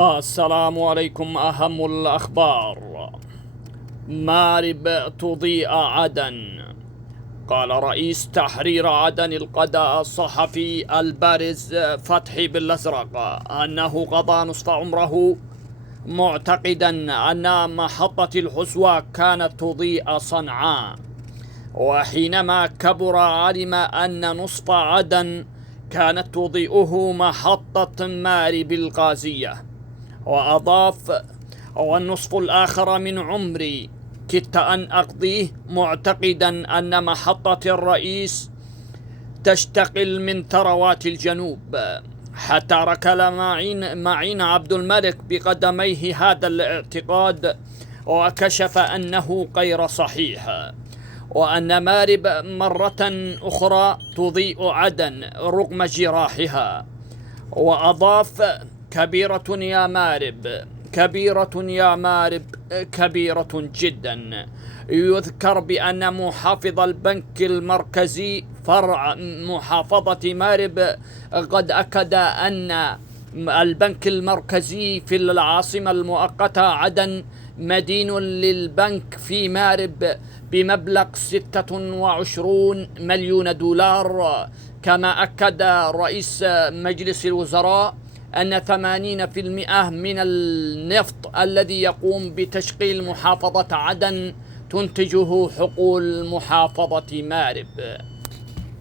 السلام عليكم. أهم الأخبار: مارب تضيء عدن. قال رئيس تحرير عدن القضاء الصحفي البارز فتحي بالأزرق أنه قضى نصف عمره معتقدا أن محطة الحسوة كانت تضيء صنعاء، وحينما كبر علم أن نصف عدن كانت تضيئه محطة مارب الغازية. وأضاف: والنصف الآخر من عمري كدت أن أقضيه معتقدا أن محطة الرئيس تشتقل من ثروات الجنوب، حتى ركل معين عبد الملك بقدميه هذا الاعتقاد وكشف أنه غير صحيح، وأن مارب مرة أخرى تضيء عدن رغم جراحها. وأضاف: كبيرة يا مارب، كبيرة يا مارب، كبيرة جدا. يذكر بأن محافظ البنك المركزي فرع محافظة مارب قد أكد أن البنك المركزي في العاصمة المؤقتة عدن مدين للبنك في مارب بمبلغ 26 مليون دولار. كما أكد رئيس مجلس الوزراء أن 80% من النفط الذي يقوم بتشغيل محافظة عدن تنتجه حقول محافظة مارب.